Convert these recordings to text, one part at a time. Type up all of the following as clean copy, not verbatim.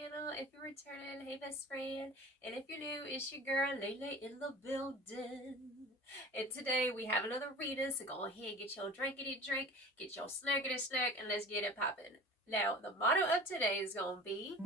channel. If you're returning, hey best friend. And if you're new, it's your girl Lele in the building. And today we have another reader, so go ahead, get your drinkity drink, get your snackity snack, and let's get it popping. Now, the motto of today is going to be,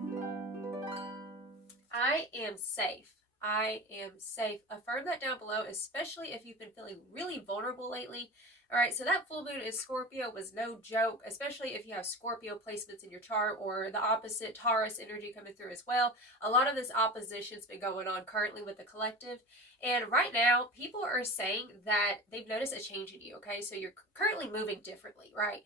I am safe. I am safe. Affirm that down below, especially if you've been feeling really vulnerable lately. All right, so that full moon in Scorpio was no joke, especially if you have Scorpio placements in your chart or the opposite Taurus energy coming through as well. A lot of this opposition's been going on currently with the collective. And right now, people are saying that they've noticed a change in you, okay? So you're currently moving differently, right?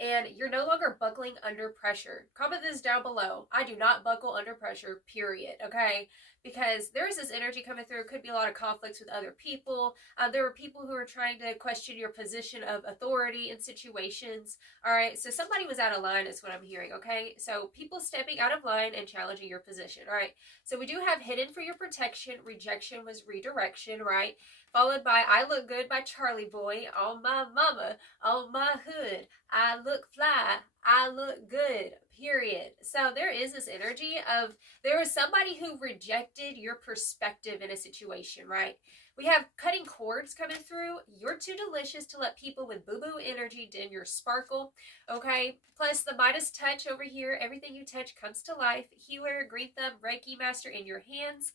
And you're no longer buckling under pressure. Comment this down below. I do not buckle under pressure, period, okay? Because there is this energy coming through. It could be a lot of conflicts with other people. There were people who were trying to question your position of authority in situations. All right, so somebody was out of line is what I'm hearing, okay? So people stepping out of line and challenging your position, all right? So we do have hidden for your protection. Rejection was redirection, right? Followed by I Look Good by Charlie Boy. On my mama, on my hood. I look fly. I look good. Period. So there is this energy of there is somebody who rejected your perspective in a situation, right? We have cutting cords coming through. You're too delicious to let people with boo-boo energy dim your sparkle, okay? Plus the Midas touch over here. Everything you touch comes to life. Healer, green thumb, Reiki master in your hands.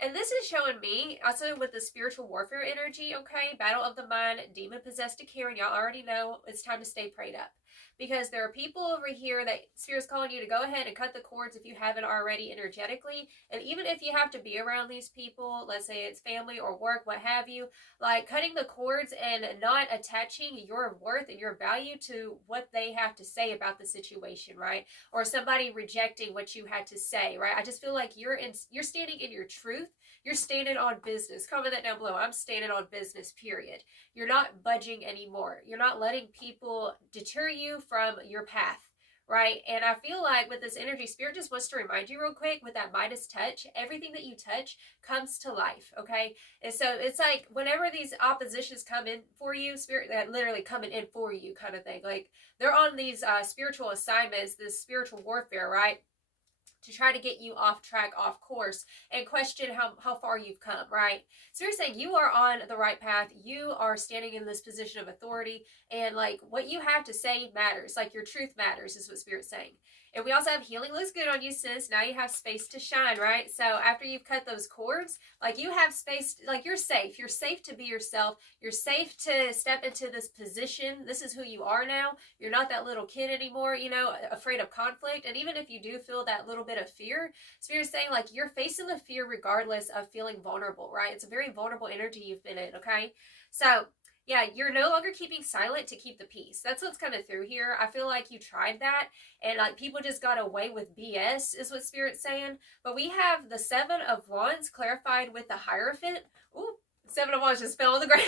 And this is showing me, also with the spiritual warfare energy, okay? Battle of the mind, demon-possessed to Karen. Y'all already know it's time to stay prayed up. Because there are people over here that Spirit's calling you to go ahead and cut the cords if you haven't already energetically. And even if you have to be around these people, let's say it's family or work, what have you, like cutting the cords and not attaching your worth and your value to what they have to say about the situation, right? Or somebody rejecting what you had to say, right? I just feel like you're standing in your truth. You're standing on business. Comment that down below. I'm standing on business, period. You're not budging anymore. You're not letting people deter you from your path, right? And I feel like with this energy, Spirit just wants to remind you real quick with that Midas touch, everything that you touch comes to life, okay? And so it's like whenever these oppositions come in for you, Spirit, that literally coming in for you kind of thing. Like they're on these spiritual assignments, this spiritual warfare, right? To try to get you off track, off course, and question how far you've come, right? So you're saying you are on the right path. You are standing in this position of authority, and like what you have to say matters. Like your truth matters is what Spirit's saying. And we also have healing looks good on you, sis. Now you have space to shine, right? So after you've cut those cords, like you have space, like you're safe. You're safe to be yourself. You're safe to step into this position. This is who you are now. You're not that little kid anymore, you know, afraid of conflict. And even if you do feel that little bit of fear, Spirit's saying like you're facing the fear regardless of feeling vulnerable, right? It's a very vulnerable energy you've been in, okay? So yeah, you're no longer keeping silent to keep the peace. That's what's coming through here. I feel like you tried that and like people just got away with BS is what Spirit's saying. But we have the Seven of Wands clarified with the Hierophant. Ooh, Seven of Wands just fell on the ground.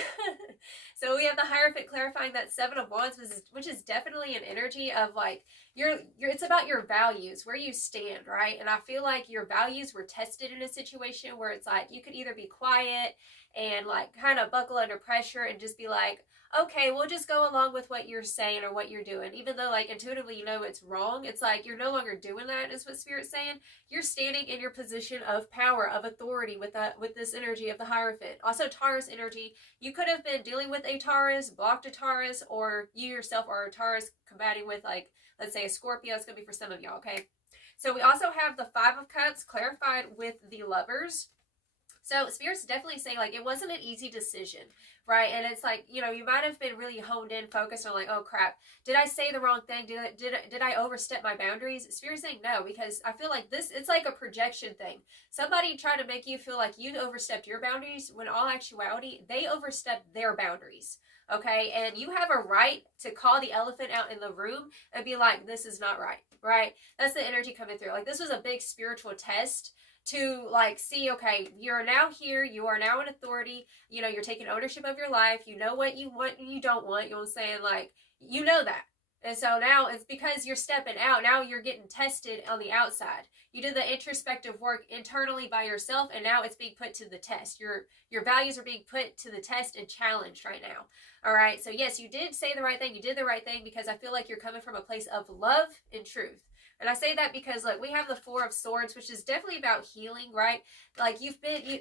So we have the Hierophant clarifying that Seven of Wands, which is definitely an energy of like, it's about your values, where you stand, right? And I feel like your values were tested in a situation where it's like, you could either be quiet and like kind of buckle under pressure and just be like, okay, we'll just go along with what you're saying or what you're doing. Even though like intuitively you know it's wrong, it's like you're no longer doing that is what Spirit's saying. You're standing in your position of power, of authority with this energy of the Hierophant. Also Taurus energy. You could have been dealing with a Taurus, blocked a Taurus, or you yourself are a Taurus combating with like, let's say a Scorpio. It's going to be for some of y'all, okay? So we also have the Five of Cups clarified with the Lovers. So Spirit's definitely saying like it wasn't an easy decision, right? And it's like, you know, you might have been really honed in, focused on like, oh crap, did I say the wrong thing? Did I overstep my boundaries? Spirit's saying no, because I feel like it's like a projection thing. Somebody tried to make you feel like you overstepped your boundaries when all actuality, they overstepped their boundaries. Okay, and you have a right to call the elephant out in the room and be like, this is not right, right? That's the energy coming through. Like this was a big spiritual test to like see, okay, you're now here, you are now in authority, you know, you're taking ownership of your life, you know what you want and you don't want, you know what I'm saying, like, you know that. And so now it's because you're stepping out, now you're getting tested on the outside. You did the introspective work internally by yourself, and now it's being put to the test. Your values are being put to the test and challenged right now. All right, so yes, you did say the right thing, you did the right thing, because I feel like you're coming from a place of love and truth. And I say that because, like, we have the Four of Swords, which is definitely about healing, right? Like,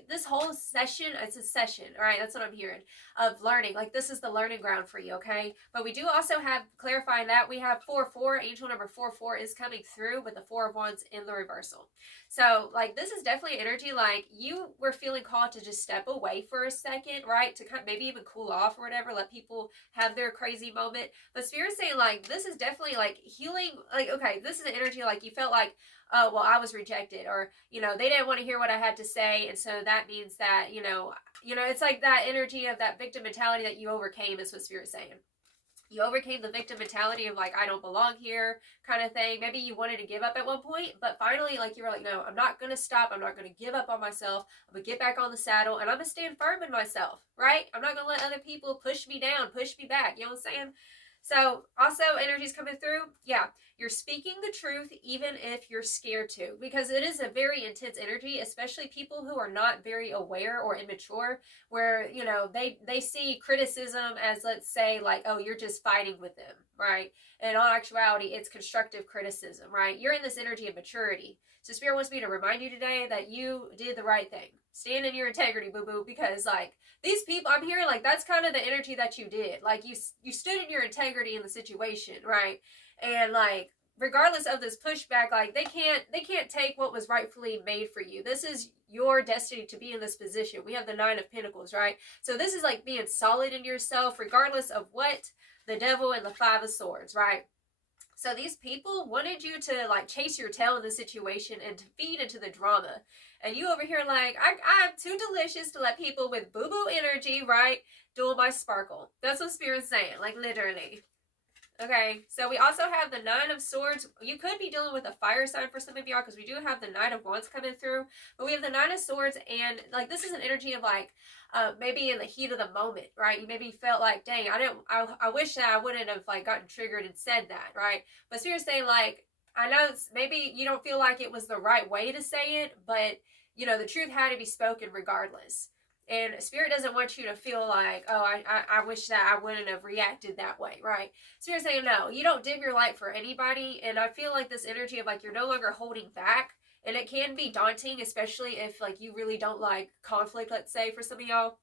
this whole session, it's a session, all right? That's what I'm hearing, of learning. Like, this is the learning ground for you, okay? But we do also have, clarifying that, we have 4-4, angel number 4-4 is coming through with the Four of Wands in the reversal. So, like, this is definitely energy, like, you were feeling called to just step away for a second, right? To kind of maybe even cool off or whatever, let people have their crazy moment. But Spirit's saying, like, this is definitely, like, healing, like, okay, this is an energy, like, you felt like, oh, well, I was rejected, or, you know, they didn't want to hear what I had to say, and so that means that, you know, it's like that energy of that victim mentality that you overcame is what Spirit's saying. You overcame the victim mentality of, like, I don't belong here kind of thing. Maybe you wanted to give up at one point, but finally, like, you were like, no, I'm not going to stop. I'm not going to give up on myself. I'm going to get back on the saddle, and I'm going to stand firm in myself, right? I'm not going to let other people push me down, push me back. You know what I'm saying? So, also, energy's coming through. Yeah, you're speaking the truth even if you're scared to, because it is a very intense energy, especially people who are not very aware or immature, where, you know, they see criticism as, let's say, like, oh, you're just fighting with them, right? And in all actuality, it's constructive criticism, right? You're in this energy of maturity. So Spirit wants me to remind you today that you did the right thing. Stand in your integrity, boo-boo, because, like, these people, I'm hearing, like, that's kind of the energy that you did. Like, you stood in your integrity in the situation, right? And, like, regardless of this pushback, like, they can't take what was rightfully made for you. This is your destiny to be in this position. We have the Nine of Pentacles, right? So this is like being solid in yourself, regardless of what the devil and the Five of Swords, right? So these people wanted you to, like, chase your tail in the situation and to feed into the drama. And you over here like, I'm too delicious to let people with boo-boo energy, right, duel my sparkle. That's what Spirit's saying, like, literally. Okay, so we also have the Nine of Swords. You could be dealing with a fire sign for some of y'all, because we do have the Knight of Wands coming through. But we have the Nine of Swords, and, like, this is an energy of, like, maybe in the heat of the moment, right? You maybe felt like, dang, I wish that I wouldn't have, like, gotten triggered and said that, right? But Spirit's saying, like, I know maybe you don't feel like it was the right way to say it, but, you know, the truth had to be spoken regardless. And Spirit doesn't want you to feel like, oh, I wish that I wouldn't have reacted that way, right? Spirit's saying, no, you don't dim your light for anybody. And I feel like this energy of, like, you're no longer holding back. And it can be daunting, especially if, like, you really don't like conflict, let's say, for some of y'all.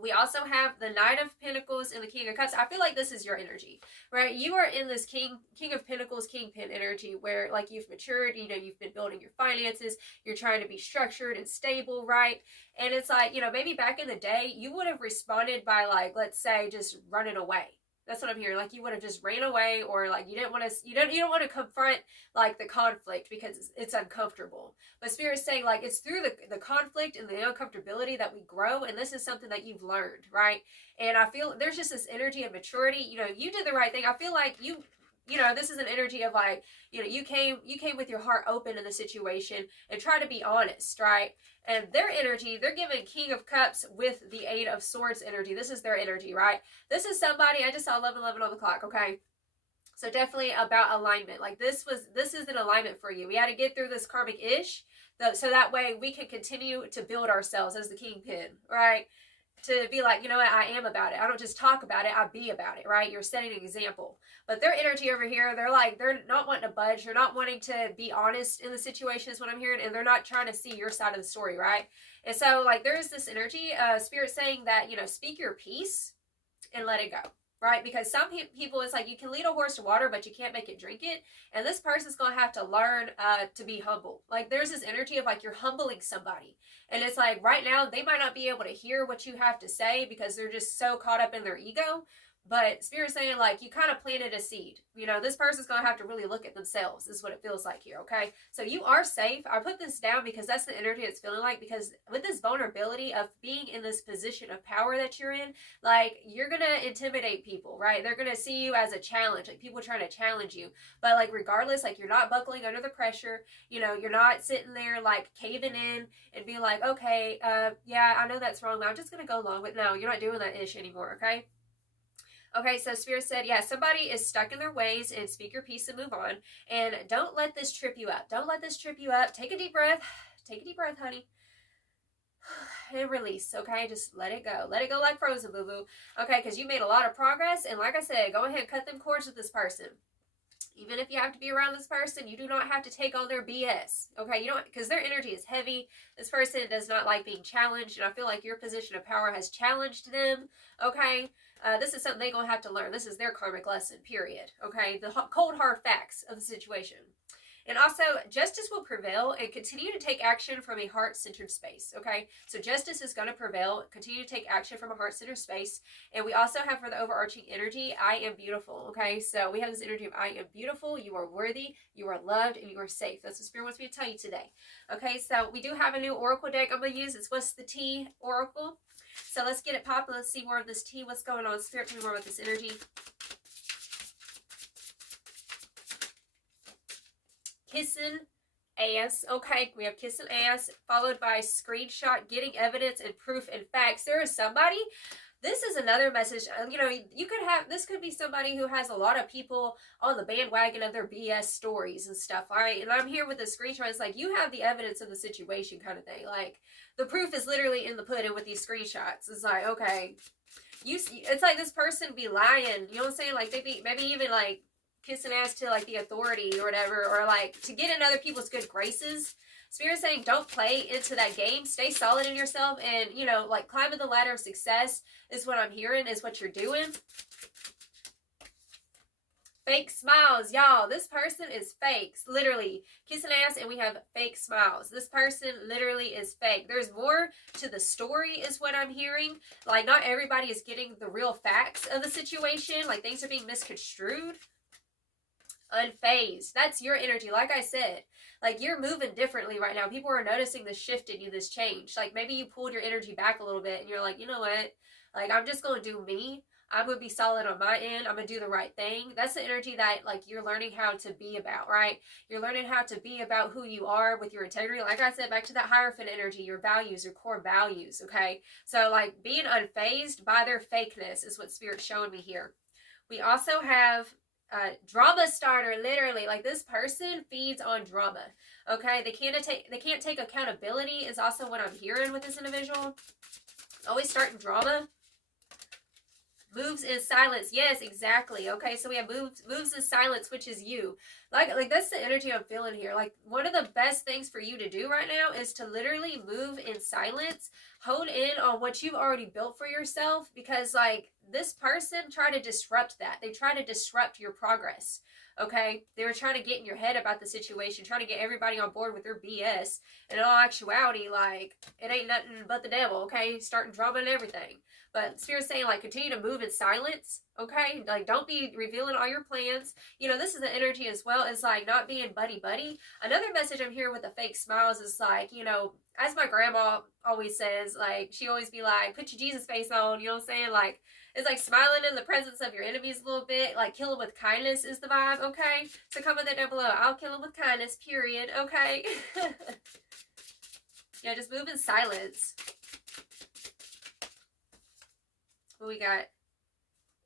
We also have the Knight of Pentacles and the King of Cups. I feel like this is your energy, right? You are in this King of Pentacles, Kingpin energy where, like, you've matured, you know, you've been building your finances, you're trying to be structured and stable, right? And it's like, you know, maybe back in the day, you would have responded by, like, let's say, just running away. That's what I'm hearing. Like, you would have just ran away, or, like, you didn't want to, you don't want to confront, like, the conflict because it's uncomfortable. But Spirit's saying, like, it's through the conflict and the uncomfortability that we grow, and this is something that you've learned, right? And I feel there's just this energy of maturity. You know, you did the right thing. I feel like you know, this is an energy of, like, you know, you came with your heart open in the situation and try to be honest, right? And their energy, they're giving King of Cups with the Eight of Swords energy. This is their energy, right? This is somebody, I just saw 11:11 on the clock, okay? So definitely about alignment. Like, this is an alignment for you. We had to get through this karmic ish, so that way we can continue to build ourselves as the Kingpin, right? To be like, you know what, I am about it. I don't just talk about it, I be about it, right? You're setting an example. But their energy over here, they're not wanting to budge. They're not wanting to be honest in the situation is what I'm hearing. And they're not trying to see your side of the story, right? And so, like, there's this energy, Spirit saying that, you know, speak your piece and let it go. Right? Because some people, it's like you can lead a horse to water, but you can't make it drink it. And this person's going to have to learn to be humble. Like, there's this energy of, like, you're humbling somebody. And it's like, right now, they might not be able to hear what you have to say because they're just so caught up in their ego. But Spirit's saying, like, you kind of planted a seed. You know, this person's going to have to really look at themselves is what it feels like here, okay? So you are safe. I put this down because that's the energy it's feeling like, because with this vulnerability of being in this position of power that you're in, like, you're going to intimidate people, right? They're going to see you as a challenge, like people trying to challenge you. But, like, regardless, like, you're not buckling under the pressure. You know, you're not sitting there, like, caving in and being like, okay, yeah, I know that's wrong, but I'm just going to go along with it. No, you're not doing that ish anymore, okay? Okay, so Spirit said, yeah, somebody is stuck in their ways, and speak your piece and move on. And don't let this trip you up. Don't let this trip you up. Take a deep breath. Take a deep breath, honey. And release, okay? Just let it go. Let it go like frozen, boo-boo. Okay, because you made a lot of progress. And like I said, go ahead and cut them cords with this person. Even if you have to be around this person, you do not have to take on their BS. Okay, you don't, because their energy is heavy. This person does not like being challenged, and I feel like your position of power has challenged them. Okay, this is something they're gonna have to learn. This is their karmic lesson. Period. Okay, the cold hard facts of the situation. And also, justice will prevail and continue to take action from a heart-centered space, okay? So justice is going to prevail, continue to take action from a heart-centered space. And we also have for the overarching energy, I am beautiful, okay? So we have this energy of I am beautiful, you are worthy, you are loved, and you are safe. That's what Spirit wants me to tell you today. Okay, so we do have a new oracle deck I'm going to use. It's What's the Tea Oracle. So let's get it popping. Let's see more of this tea. What's going on? Spirit, tell me more about this energy. Kissing ass. Okay, we have kissing ass, followed by screenshot, getting evidence and proof and facts. There is somebody, this is another message, you know, you could have, this could be somebody who has a lot of people on the bandwagon of their BS stories and stuff, all right? And I'm here with a screenshot. It's like, you have the evidence of the situation kind of thing. Like, the proof is literally in the pudding with these screenshots. It's like, okay, it's like this person be lying, you know what I'm saying? Like, they be, maybe even like, kissing ass to like the authority or whatever, or like to get in other people's good graces. Spirit saying don't play into that game. Stay solid in yourself, and you know, like climbing the ladder of success is what I'm hearing, is what you're doing. Fake smiles, y'all. This person is fake, literally kissing ass, and we have fake smiles. This person literally is fake. There's more to the story, is what I'm hearing. Like, not everybody is getting the real facts of the situation. Like, things are being misconstrued. Unfazed. That's your energy. Like I said, like you're moving differently right now. People are noticing the shift in you, this change. Like maybe you pulled your energy back a little bit and you're like, you know what? Like I'm just going to do me. I'm going to be solid on my end. I'm going to do the right thing. That's the energy that like you're learning how to be about, right? You're learning how to be about who you are with your integrity. Like I said, back to that Hierophant energy, your values, your core values, okay? So like being unfazed by their fakeness is what Spirit's showing me here. We also have drama starter, literally. Like this person feeds on drama. Okay, they can't take accountability is also what I'm hearing with this individual. Always starting drama. Moves in silence. Yes, exactly. Okay, so we have moves in silence, which is you. Like that's the energy I'm feeling here. Like one of the best things for you to do right now is to literally move in silence. Hone in on what you've already built for yourself, because like this person tried to disrupt that. They try to disrupt your progress. Okay, they were trying to get in your head about the situation, trying to get everybody on board with their BS. And in all actuality, like it ain't nothing but the devil. Okay, starting drama and everything. But Spirit's saying, like, continue to move in silence, okay? Like, don't be revealing all your plans. You know, this is the energy as well as, like, not being buddy-buddy. Another message I'm hearing with the fake smiles is, like, you know, as my grandma always says, like, she always be like, put your Jesus face on, you know what I'm saying? Like, it's like smiling in the presence of your enemies a little bit. Like, kill them with kindness is the vibe, okay? So comment that down below. I'll kill them with kindness, period, okay? Yeah, just move in silence. What we got?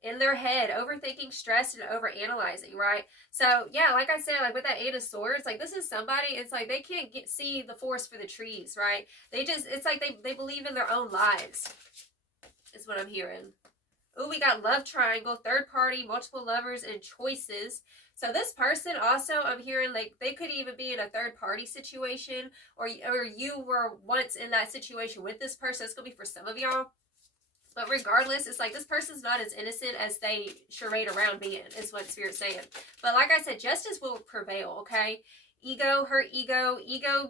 In their head, overthinking, stressed, and overanalyzing, right? So, yeah, like I said, like with that Eight of Swords, like this is somebody, it's like they can't see the forest for the trees, right? They just, it's like they believe in their own lives, is what I'm hearing. Oh, we got love triangle, third party, multiple lovers, and choices. So this person also, I'm hearing like they could even be in a third party situation, or you were once in that situation with this person. It's going to be for some of y'all. But regardless, it's like this person's not as innocent as they charade around being, is what Spirit's saying. But like I said, justice will prevail, okay? Ego, her ego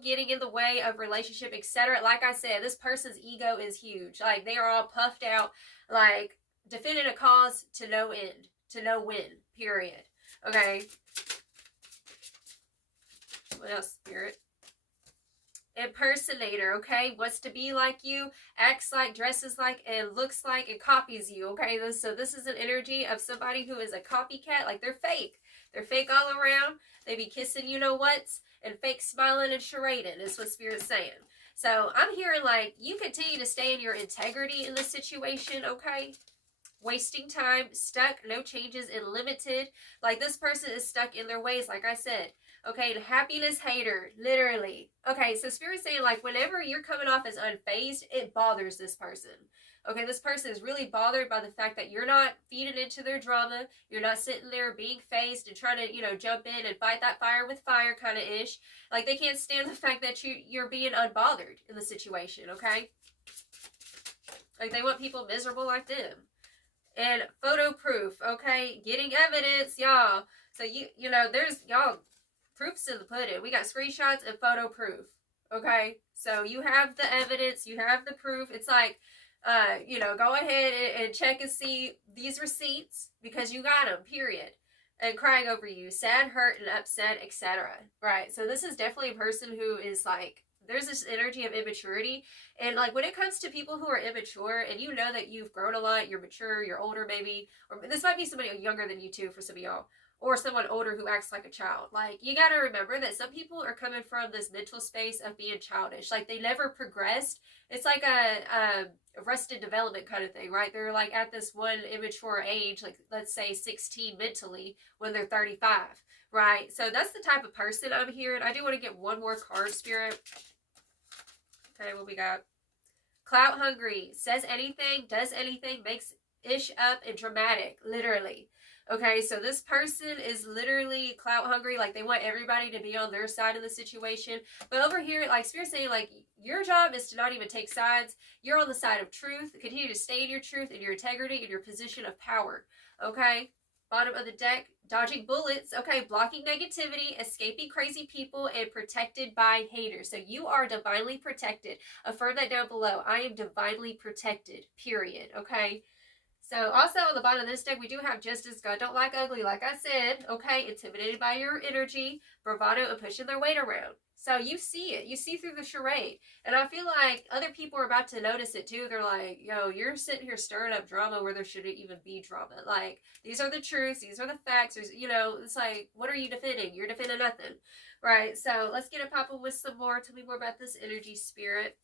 getting in the way of relationship, etc. Like I said, this person's ego is huge. Like, they are all puffed out, like, defending a cause to no end, to no win, period. Okay? What else, Spirit? Impersonator, okay? Wants to be like you, acts like, dresses like, and looks like, and copies you, okay? So this is an energy of somebody who is a copycat. Like, they're fake. They're fake all around. They be kissing you-know-whats and fake smiling and charading is what Spirit's saying. So I'm hearing, like, you continue to stay in your integrity in this situation, okay? Wasting time, stuck, no changes, and limited. Like, this person is stuck in their ways, like I said. Okay, the happiness hater, literally. Okay, so Spirit's saying, like, whenever you're coming off as unfazed, it bothers this person. Okay, this person is really bothered by the fact that you're not feeding into their drama. You're not sitting there being phased and trying to, jump in and fight that fire with fire kind of ish. Like, they can't stand the fact that you're being unbothered in the situation, okay? Like, they want people miserable like them. And photo proof, okay? Getting evidence, y'all. So, there's, y'all, proof's in the pudding. We got screenshots and photo proof, okay? So, you have the evidence, you have the proof. It's like, go ahead and check and see these receipts because you got them, period. And crying over you, sad, hurt, and upset, etc. Right? So, this is definitely a person who is like, there's this energy of immaturity. And like when it comes to people who are immature and you know that you've grown a lot, you're mature, you're older maybe, or this might be somebody younger than you too for some of y'all, or someone older who acts like a child. Like, you got to remember that some people are coming from this mental space of being childish. Like, they never progressed. It's like a arrested development kind of thing, right? They're like at this one immature age, like let's say 16 mentally when they're 35, right? So that's the type of person I'm hearing. I do want to get one more card, Spirit. Okay, what we got? Clout hungry, says anything, does anything, makes ish up and dramatic, literally. Okay, so this person is literally clout hungry, like they want everybody to be on their side of the situation. But over here, like Spirit's saying, like, your job is to not even take sides. You're on the side of truth. Continue to stay in your truth and your integrity and your position of power. Okay, bottom of the deck, dodging bullets. Okay, blocking negativity, escaping crazy people, and protected by haters. So you are divinely protected. Affirm that down below. I am divinely protected, period. Okay. So also on the bottom of this deck, we do have just as God don't like ugly, like I said, okay, intimidated by your energy, bravado, and pushing their weight around. So you see it. You see through the charade. And I feel like other people are about to notice it too. They're like, yo, you're sitting here stirring up drama where there shouldn't even be drama. Like, these are the truths. These are the facts. There's, it's like, what are you defending? You're defending nothing. Right? So let's get it popping with some more. Tell me more about this energy, Spirit.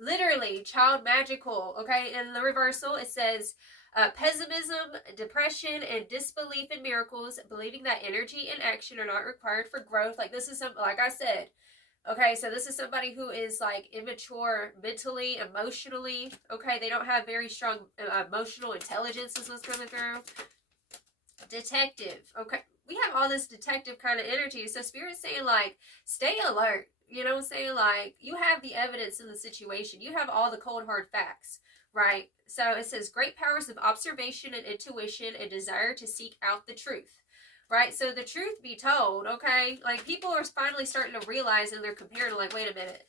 Literally, child magical, okay? In the reversal, it says pessimism, depression, and disbelief in miracles, believing that energy and action are not required for growth. Like, this is like I said, okay, so this is somebody who is like immature mentally, emotionally, okay? They don't have very strong emotional intelligence is what's coming through. Detective, okay? We have all this detective kind of energy. So Spirit's saying, like, stay alert. You know what I'm saying? Like, you have the evidence in the situation. You have all the cold, hard facts, right? So it says great powers of observation and intuition and desire to seek out the truth, right? So the truth be told, okay? Like, people are finally starting to realize, and they're comparing, like, wait a minute.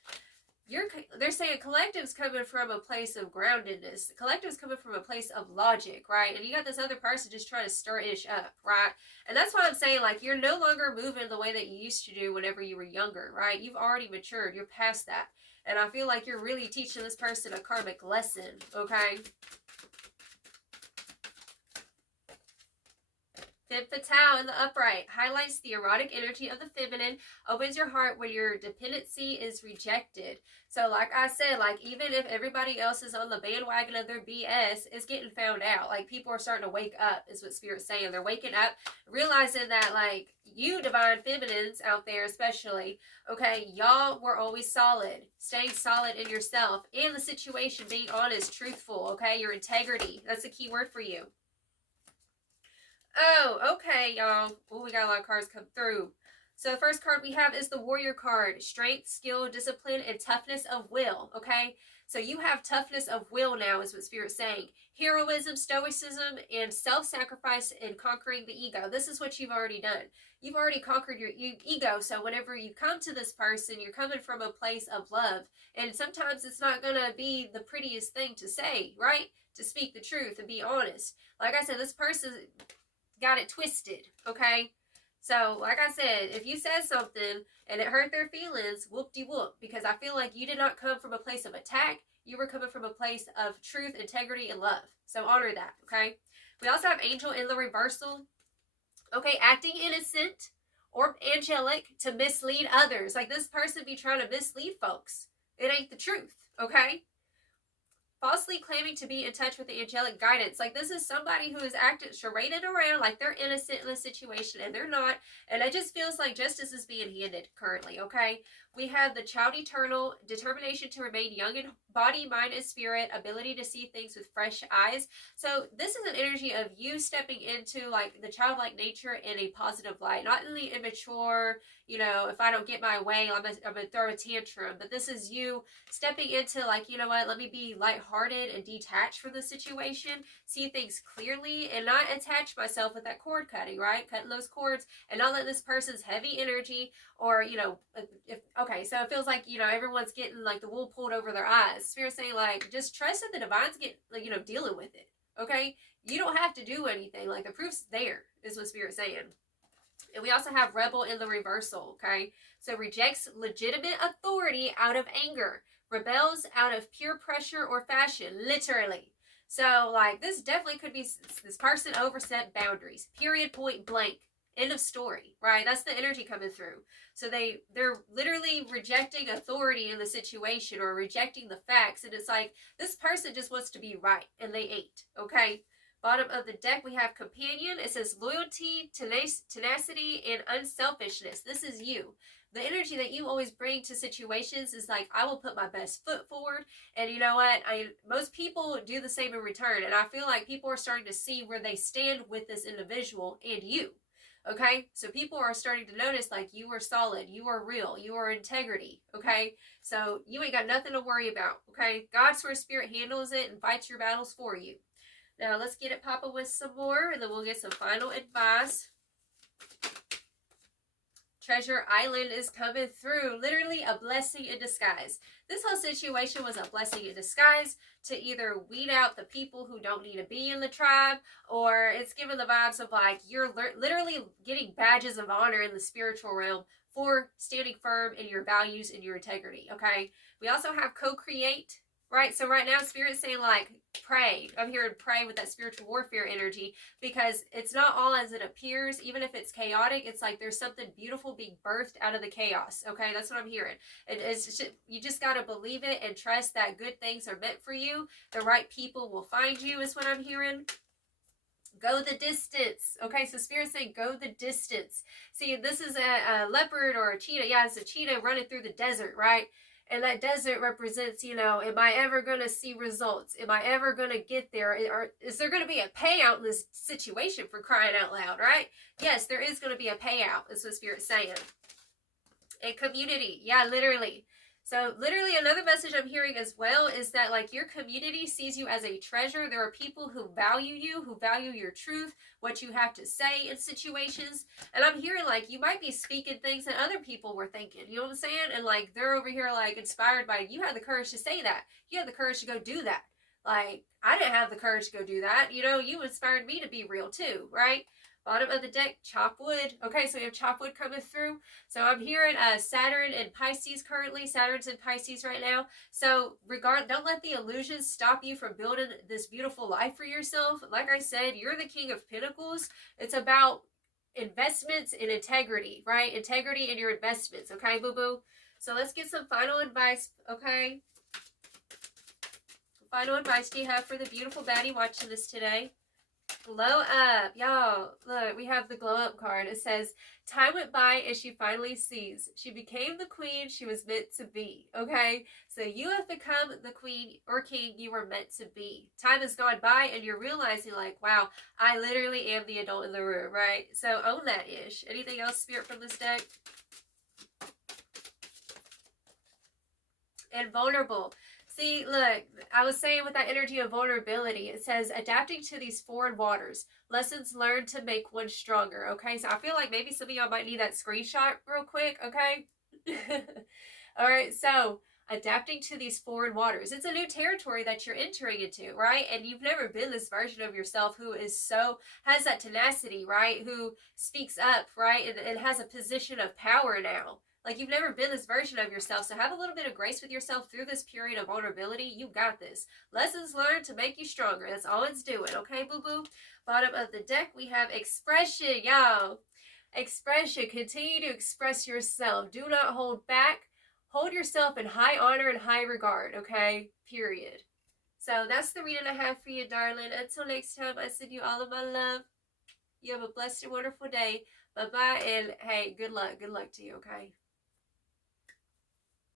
They're saying collective's coming from a place of groundedness. Collective's coming from a place of logic, right? And you got this other person just trying to stir ish up, right? And that's why I'm saying, like, you're no longer moving the way that you used to do whenever you were younger, right? You've already matured. You're past that. And I feel like you're really teaching this person a karmic lesson, okay? Femme fatale in the upright highlights the erotic energy of the feminine, opens your heart when your dependency is rejected. So like I said, like, even if everybody else is on the bandwagon of their BS, it's getting found out. Like, people are starting to wake up is what Spirit's saying. They're waking up, realizing that, like, you divine feminines out there especially, okay, y'all were always solid, staying solid in yourself, in the situation, being honest, truthful, okay, your integrity. That's a key word for you. Oh, okay, y'all. Oh, we got a lot of cards come through. So the first card we have is the Warrior card. Strength, skill, discipline, and toughness of will, okay? So you have toughness of will now is what Spirit's saying. Heroism, stoicism, and self-sacrifice in conquering the ego. This is what you've already done. You've already conquered your ego. So whenever you come to this person, you're coming from a place of love. And sometimes it's not going to be the prettiest thing to say, right? To speak the truth and be honest. Like I said, this person got it twisted, okay? So, like I said, if you said something and it hurt their feelings, whoop-de-whoop, because I feel like you did not come from a place of attack. You were coming from a place of truth, integrity, and love. So honor that, okay? We also have Angel in the reversal. Okay, acting innocent or angelic to mislead others. Like, this person be trying to mislead folks. It ain't the truth, okay? falsely claiming to be in touch with the angelic guidance. Like, this is somebody who is acting charaded around like they're innocent in the situation, and they're not. And it just feels like justice is being handed currently, okay? We have the child eternal, determination to remain young in body, mind, and spirit, ability to see things with fresh eyes. So this is an energy of you stepping into like the childlike nature in a positive light, not in the immature, you know, if I don't get my way, I'm gonna throw a tantrum. But this is you stepping into like, you know what, let me be lighthearted and detached from the situation, see things clearly, and not attach myself with that cord cutting, right? Cutting those cords and not let this person's heavy energy or, you know, if okay, so it feels like, you know, everyone's getting like the wool pulled over their eyes. Spirit saying like, just trust that the divine's like, you know, dealing with it. Okay, you don't have to do anything. Like, the proof's there, is what Spirit's saying. And we also have rebel in the reversal. Okay, so rejects legitimate authority out of anger, rebels out of pure pressure or fashion, literally. So like, this definitely could be this person overstepped boundaries, period, point blank, end of story, right? That's the energy coming through. So they're literally rejecting authority in the situation or rejecting the facts, and it's like, this person just wants to be right, and they ain't. Okay, bottom of the deck we have companion. It says loyalty, tenacity, and unselfishness. This is you. The energy that you always bring to situations is like, I will put my best foot forward, and you know what, most people do the same in return, and I feel like people are starting to see where they stand with this individual and you. Okay, so people are starting to notice like, you are solid, you are real, you are integrity. Okay, so you ain't got nothing to worry about. Okay, God's where Spirit handles it and fights your battles for you. Now let's get it popping with some more, and then we'll get some final advice. Treasure Island is coming through. Literally a blessing in disguise. This whole situation was a blessing in disguise to either weed out the people who don't need to be in the tribe, or it's giving the vibes of like, you're literally getting badges of honor in the spiritual realm for standing firm in your values and your integrity. Okay, we also have co-create. Right, so right now Spirit's saying like, pray. I'm hearing pray with that spiritual warfare energy, because it's not all as it appears. Even if it's chaotic, it's like there's something beautiful being birthed out of the chaos. Okay, that's what I'm hearing. And it's just, you just got to believe it and trust that good things are meant for you. The right people will find you, is what I'm hearing. Go the distance. Okay, so Spirit's saying go the distance. See, this is a leopard or a cheetah. Yeah, it's a cheetah running through the desert, right? And that desert represents, you know, am I ever going to see results? Am I ever going to get there? Or is there going to be a payout in this situation, for crying out loud, right? Yes, there is going to be a payout, is what Spirit's saying. And community. Yeah, literally. So literally another message I'm hearing as well is that like, your community sees you as a treasure. There are people who value you, who value your truth, what you have to say in situations. And I'm hearing like, you might be speaking things that other people were thinking, you know what I'm saying? And like, they're over here like inspired by, you had the courage to say that. You had the courage to go do that. Like, I didn't have the courage to go do that. You know, you inspired me to be real too, right? Bottom of the deck, chop wood. Okay, so we have chop wood coming through. So I'm hearing Saturn and Pisces currently. Saturn's in Pisces right now. So don't let the illusions stop you from building this beautiful life for yourself. Like I said, you're the King of Pentacles. It's about investments and integrity, right? Integrity in your investments, okay, boo-boo? So let's get some final advice, okay? Final advice do you have for the beautiful baddie watching this today? Glow up, y'all. Look, we have the glow up card. It says, time went by and she finally sees. She became the queen she was meant to be. Okay, so you have become the queen or king you were meant to be. Time has gone by and you're realizing like, wow, I literally am the adult in the room, right? So own that ish. Anything else, Spirit, from this deck? And vulnerable. See, look, I was saying with that energy of vulnerability, it says adapting to these foreign waters, lessons learned to make one stronger. Okay, so I feel like maybe some of y'all might need that screenshot real quick. Okay. All right, so adapting to these foreign waters. It's a new territory that you're entering into, right? And you've never been this version of yourself who has that tenacity, right? Who speaks up, right? And has a position of power now. Like, you've never been this version of yourself, so have a little bit of grace with yourself through this period of vulnerability. You got this. Lessons learned to make you stronger. That's all it's doing, okay, boo-boo? Bottom of the deck, we have expression, y'all. Expression. Continue to express yourself. Do not hold back. Hold yourself in high honor and high regard, okay? Period. So that's the reading I have for you, darling. Until next time, I send you all of my love. You have a blessed and wonderful day. Bye-bye, and hey, good luck. Good luck to you, okay?